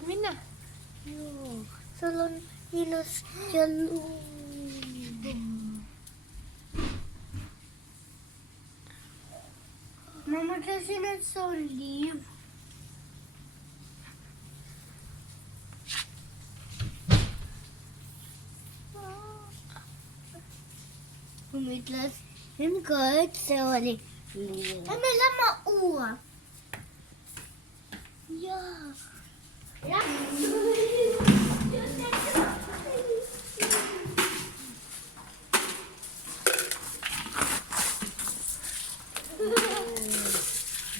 от меня? Salon minus jalur. Mama kasih net solid. Umitlas yung kahit sa wali. Ano lang mauwa? Yeah.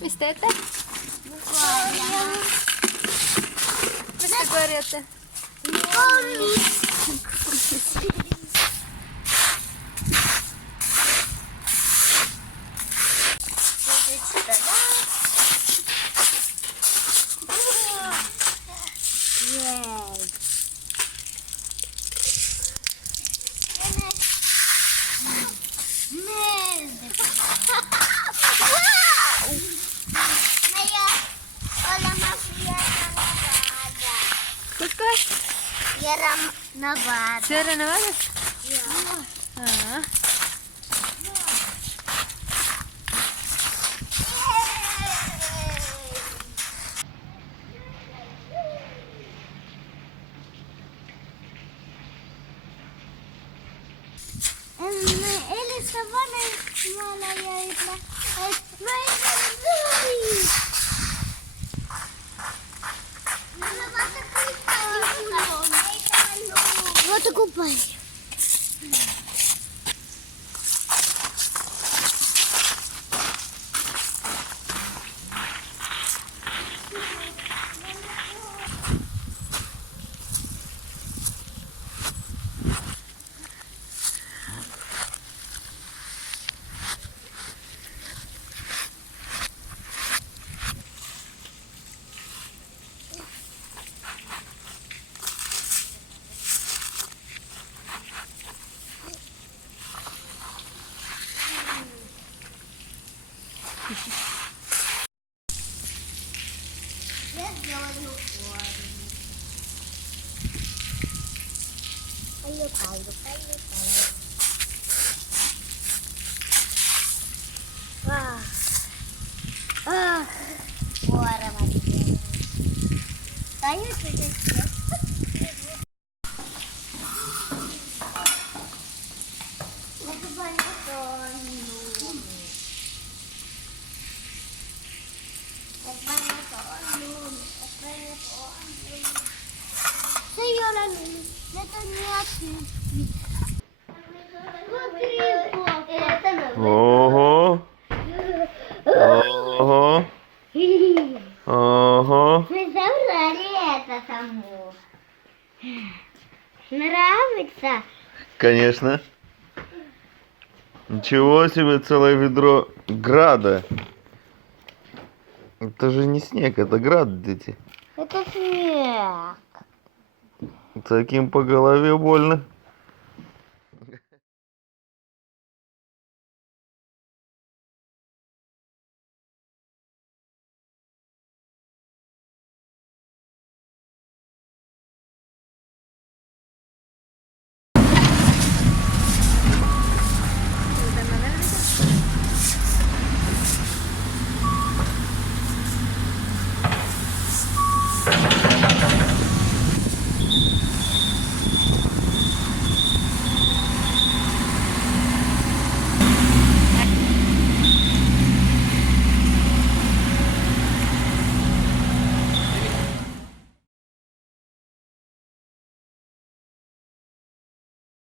Mistä ette? Mistä korjaatte? Сколько? Sierra Nevada. Sierra Nevada? Yeah. Ah. Eli se vanhemmalla jäitä, että mä en Vota kupai. Muara mati. Tayo sudah. Ого. Ого. Ого. Мы забрали это само. Нравится? Конечно. Ничего себе, целое ведро града. Это же не снег, это град, дети. Это снег. Таким по голове больно.